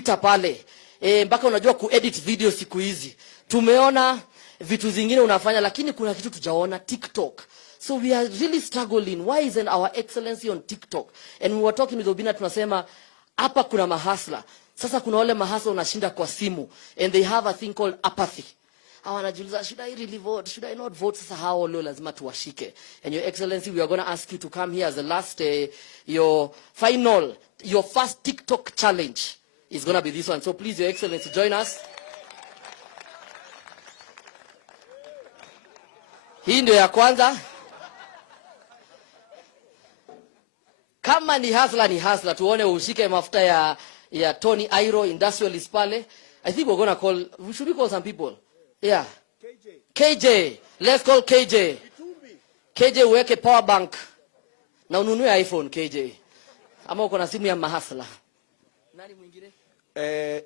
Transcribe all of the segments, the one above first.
Twitter pale. Mpaka unajua kuedit video siku hizi. Tumeona vitu zingine unafanya, lakini kuna kitu tujaona, TikTok. So we are really struggling. Why isn't our excellency on TikTok? And we were talking with Obina, tunasema hapa kuna mahasla. Sasa kuna wale mahasla unashinda kwa simu, and they have a thing called apathy. Wanajiuliza, should I really vote? Should I not vote? Sasa hao leo lazima tuwashike. And your excellency, we are going to ask you to come here as the last your first TikTok challenge is going to be this one. So please, your excellency, join us. Hii ndio ya kwanza. Kama ni hasla, tuone ushike mafuta ya Tony Airo industrialist pale. I think should we call some people? Yeah. KJ. Let's call KJ. KJ uweke power bank. Na ununue iPhone KJ. Ama uko na simu ya mahasla. Nani mwingine?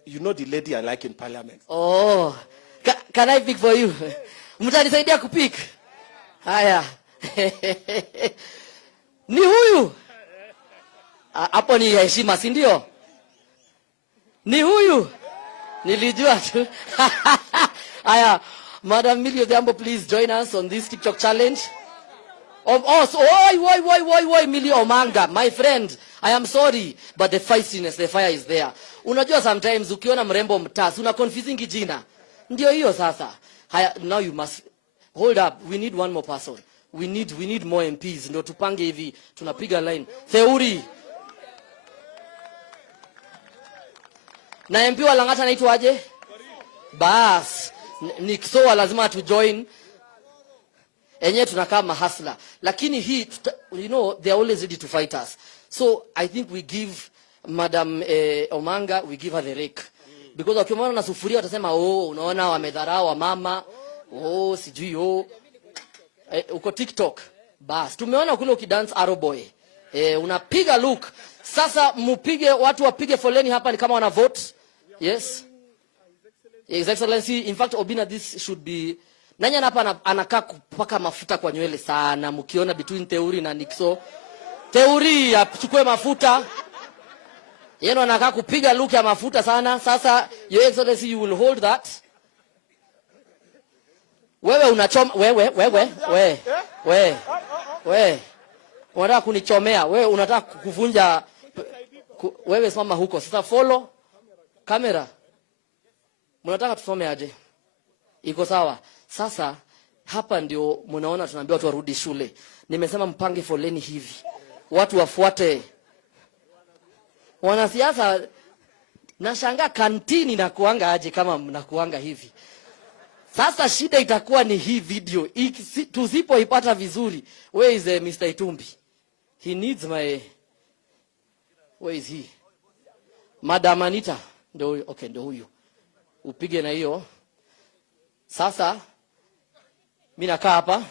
You know the lady I like in parliament. Oh. Can I pick for you? Mtanisaidia kupick? Haya. Ni huyu. Hapo ni heshima, si ndio? Ni huyu. Nilijua tu. Haya, Madam Millie Odhiambo, please join us on this TikTok challenge. Oi, Millie Omanga, my friend, I am sorry, but the feistiness, the fire is there. Unajua sometimes ukiona mrembo mtasi, una confusing jina. Ndio hiyo sasa. Haya, now you must hold up. We need one more person. We need more MPs. Ndio tupange hivi, tunapiga line. Theory. Na MP wa Lang'ata anaitwa aje? Bas. Niksoa lazima tu join. Enye tunakaa mahasla. Lakini hii, they are always ready to fight us. So I think we give Madam Omanga, we give her the rake. Because wakiona na sufuria watasema, unaona wamedharau wa mama. Sijui uko TikTok. Bas, tumeona kule ukidance Arrow Boy. Unapiga look. Sasa watu wapige foleni hapa ni kama wana vote. Yes. His Excellency, in fact Obina, this should be nanya hapa anakaa kupaka mafuta kwa nywele sana. Mkiona between Theory na Nixo. Theory achukue mafuta. Yeye anakaa kupiga look ya mafuta sana. Sasa your Excellency, you will hold that. Wewe unachoma wewe. Unataka kunichomea, wewe unataka kuvunja wewe simama huko. Sasa follow kamera. Mnataka tusome aje? Iko sawa. Sasa hapa ndio mnaona tunaambia watu warudi shule. Nimesema mpange foleni hivi. Watu wafuate. Wanasiasa nashangaa kantini na kuanga aje kama mnakuanga hivi. Sasa shida itakuwa ni hii video. Tusipoipata vizuri, where is Mr. Itumbi? He needs my... Where is he? Madam Anita. Ndio huyu. Upige na hiyo. Sasa mimi nakaa hapa.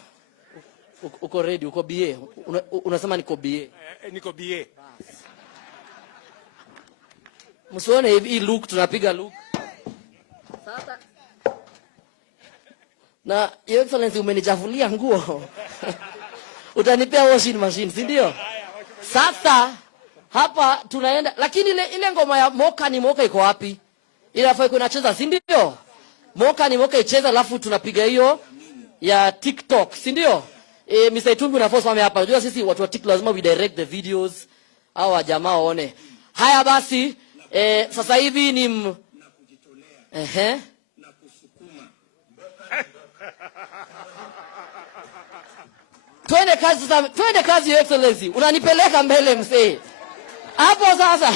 Uko ready, uko BA. Unasema niko BA. Niko BA. Msione hivi look, tunapiga look. Sasa na your excellency umenichafulia nguo. Utanipea washing machine, si ndio? Sasa hapa tunaenda, lakini ile ngoma ya moka ni moka iko wapi? Ile afai kuna cheza, si ndio? Moka ni moka icheza, alafu tunapiga hiyo ya TikTok, si ndio? Mr. Itumbi unaforce mame hapa. Unajua sisi watu wa TikTok lazima we direct the videos au jamaa waone. Haya basi, sasa hivi ni Twende kazi your excellency. Unanipeleka mbele msee. Hapo sasa.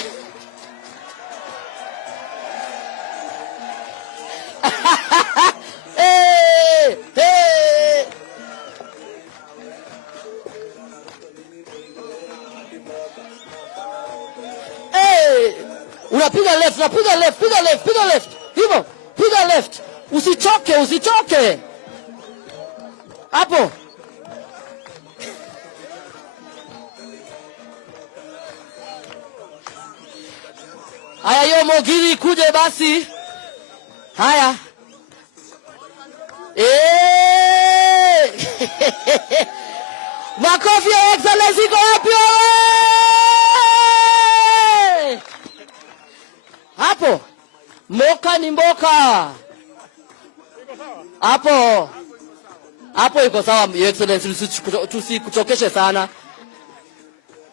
Unapiga left, piga left. Hivyo, piga left. Usichoke. Hapo. Haya yo Mogiri kuje basi. Haya. Makofi ya excellency kwa wapi wewe? Hapo. Mboka ni mboka. Hapo. Hapo iko sawa, Your Excellency, tusikuchokeshe sana.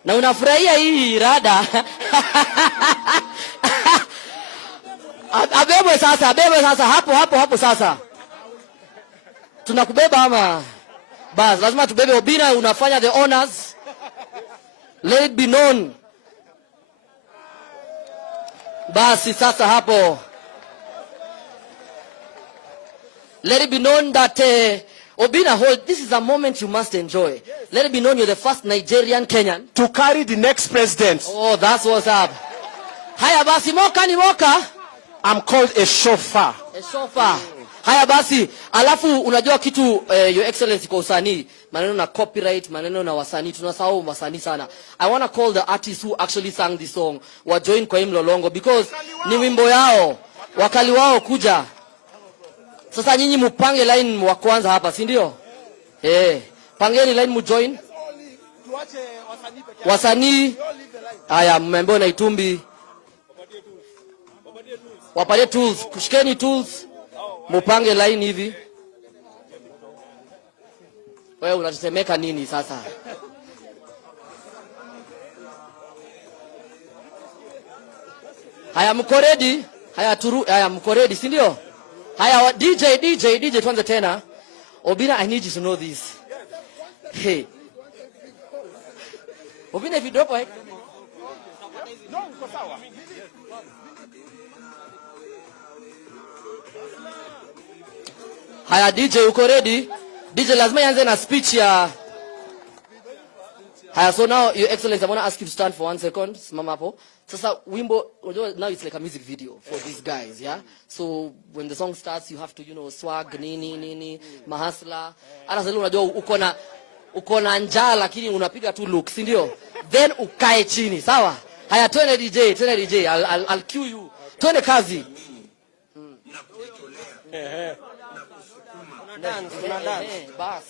Na unafurahia hii rada. Abebe sasa hapo sasa. Tunakubeba ama? Bas, lazima tubebe. Obina, unafanya the honors. Let it be known. Basi sasa hapo. Let it be known that Obina, hold, this is a moment you must enjoy. Let it be known you're the first Nigerian Kenyan to carry the next president. Oh, that's what's up. Haya basi, moka ni moka. I'm called a chauffeur. A chauffeur. Haya basi, alafu unajua kitu Your Excellency kwa usanii, maneno na copyright, maneno na wasanii, tunasahau wasanii sana. I want to call the artists who actually sang this song wa join kwa hii mlolongo because ni wimbo yao, wakali wao kuja. Sasa nyinyi mupange line wa kwanza hapa, si ndio? Pangeni line mu join. Tuache wasanii peke yao. Wasanii. Haya, mmeambiwa na Itumbi. Wapatie tools, kushikeni tools. Mupange line hivi. Wewe unatetemeka nini sasa? Haya, mko ready? Haya mko ready, si ndio? Haya, DJ tuanze tena. Obina, I need you to know this. Hey. Obina, if you drop it. Haya, DJ, uko ready? DJ, lazima ianze na speech ya. Haya, so now, Your Excellency, I want to ask you to stand for 1 second. Simama hapo. Sasa wimbo, now it's like a music video for these guys, yeah? So when the song starts, you have to, swag, nini, mahasla. Hata sasa unajua uko na njaa lakini unapiga tu look, si ndio? Then ukae chini, sawa? Haya, twende DJ, I'll cue you. Twende kazi. Bas.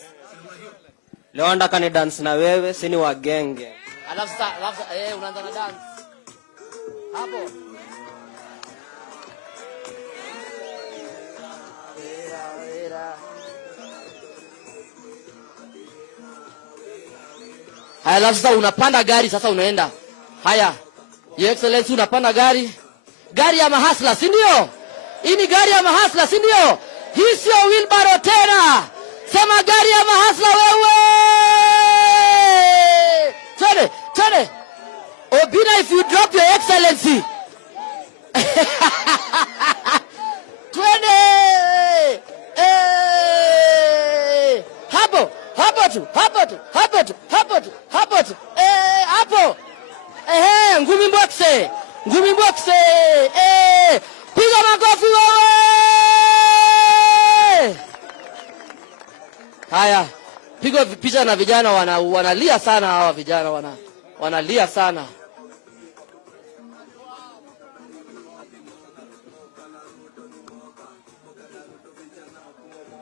Leo ndaka ni dance na wewe, sini wa genge. Alafu unaanza na dance. Hapo. Haya, alafu sasa unapanda gari, sasa unaenda. Haya, Your Excellency, unapanda gari. Gari ya mahasla, si ndio? Hii ni gari ya mahasla, si ndio? Hii sio wheelbarrow tena. Sema gari ya mahasla wewe. Twende. Obina, if you drop Your Excellency. Twende. Hapo tu. Hapo. Ngumi mbokse. Piga makofi wewe. Haya, piga picha na vijana wanalia sana, hawa vijana wanalia sana.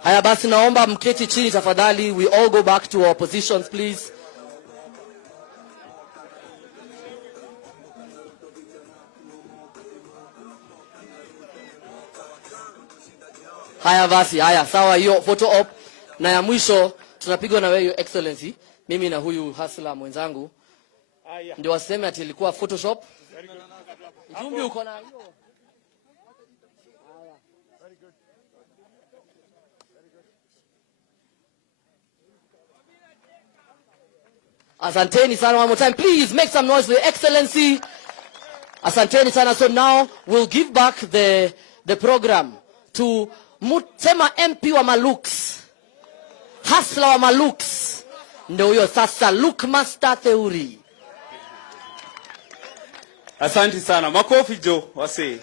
Haya basi, naomba mketi chini tafadhali. We all go back to our positions, please. Haya basi, sawa, hiyo photo op. Na ya mwisho tunapigwa na wewe, Your Excellency. Mimi na huyu hustler mwenzangu. Ndio waseme ati ilikuwa Photoshop. Itumbi uko na hiyo. Asanteni sana, one more time. Please make some noise for Your Excellency. Asanteni sana. So now we'll give back the program to Mutema MP wa Malux. Hustler wa Malux. Ndio huyo sasa, look master theory. Asante sana. Makofi jo, wase.